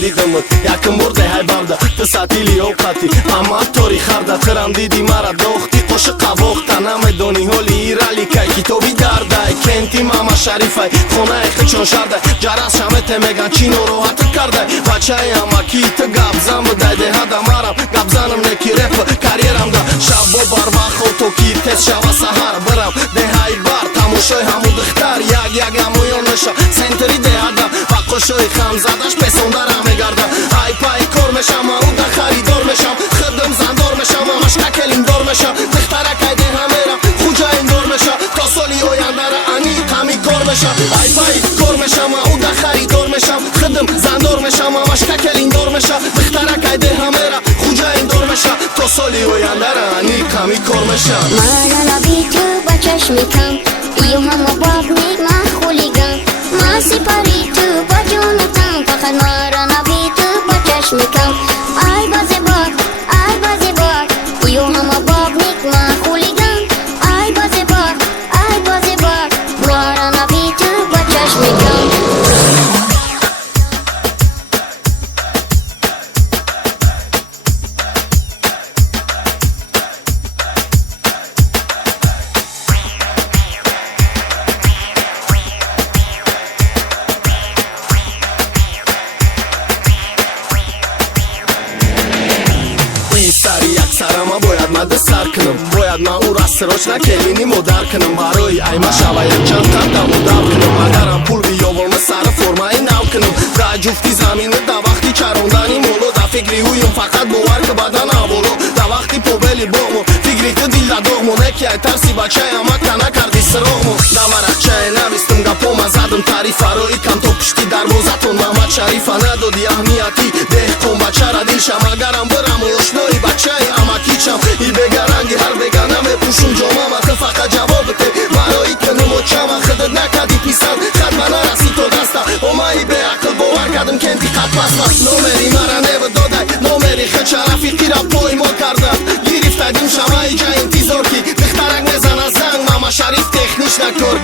дидамат якм бурде ҳай бавда тисати лиёқати амма тори харда тирам диди мара дохти қоши қавохта намедони ҳоли ирали кай китоби дардай кенти мама шарифай хонаи хичон шардай ҷарас шамете меган чӣ нороҳат кардай бачаи амаки ты гапзан будай деҳада марам гапзанам неки реп карьерамда шабо барвахо то ки тез шава саҳар бирам деҳай бар тамошои ҳаму духтар як ҳамоён меша сентри деҳада ва қошои хамзадаш песондара мегарда ай пай кор мешам ауда харидор мешам хидм зандор мешам амашка келиндор мешам духтаракай деҳа мерам хуҷаиндор меша то соли ояндара ани қами кор мешам ай пай кор мешам ауда харидор мешам хидм зандор мешам амашка келиндор меша духтаракай деҳа мера хуҷаиндор меша то соли ояндара ани қами кор мешам мана лаби ту ба чашми кам ию ҳама бобник ман хулиган ман сипари ту ба ҷону тан фақат мара наби ту ба чашми кам ай ба зебок ию ҳама бобник ман хулиган ай ба зебок мара наби ту ба чашми кам сари як сарама бояд ман дисар кунам бояд ман ура сирочна келини модар кунам барои айма шава якчанд қадам удав кунам агарам пул биёволма сара формаи нав кунам да ҷуфти замина да вақти чарондани моло да фикри уюм фақат бовар ки бадан аволо да вақти побели бомо фикри ти дил да догмо неки ай тарси бачаи амака накарди сироғмо да варақчае навистим гапома задым тарифаро икам то пишти дарвозатон маҳмад шарифа надоди аҳмияти деҳқон бачара дилшам агарам бирам ошнои бачаи амакичам и бегаранги ҳар бега намепӯшум ҷомама ты фақат ҷавоб бите барои ки нумочама хидд накади писанд хат ма нараси то даста омаи беақл бовар кардам кенти қад паста номери мара нева додай номери хича рафиқира поймол карда гирифтадим шамаи ҷа интизор ки духтарак мезана занг мама шариф технична кор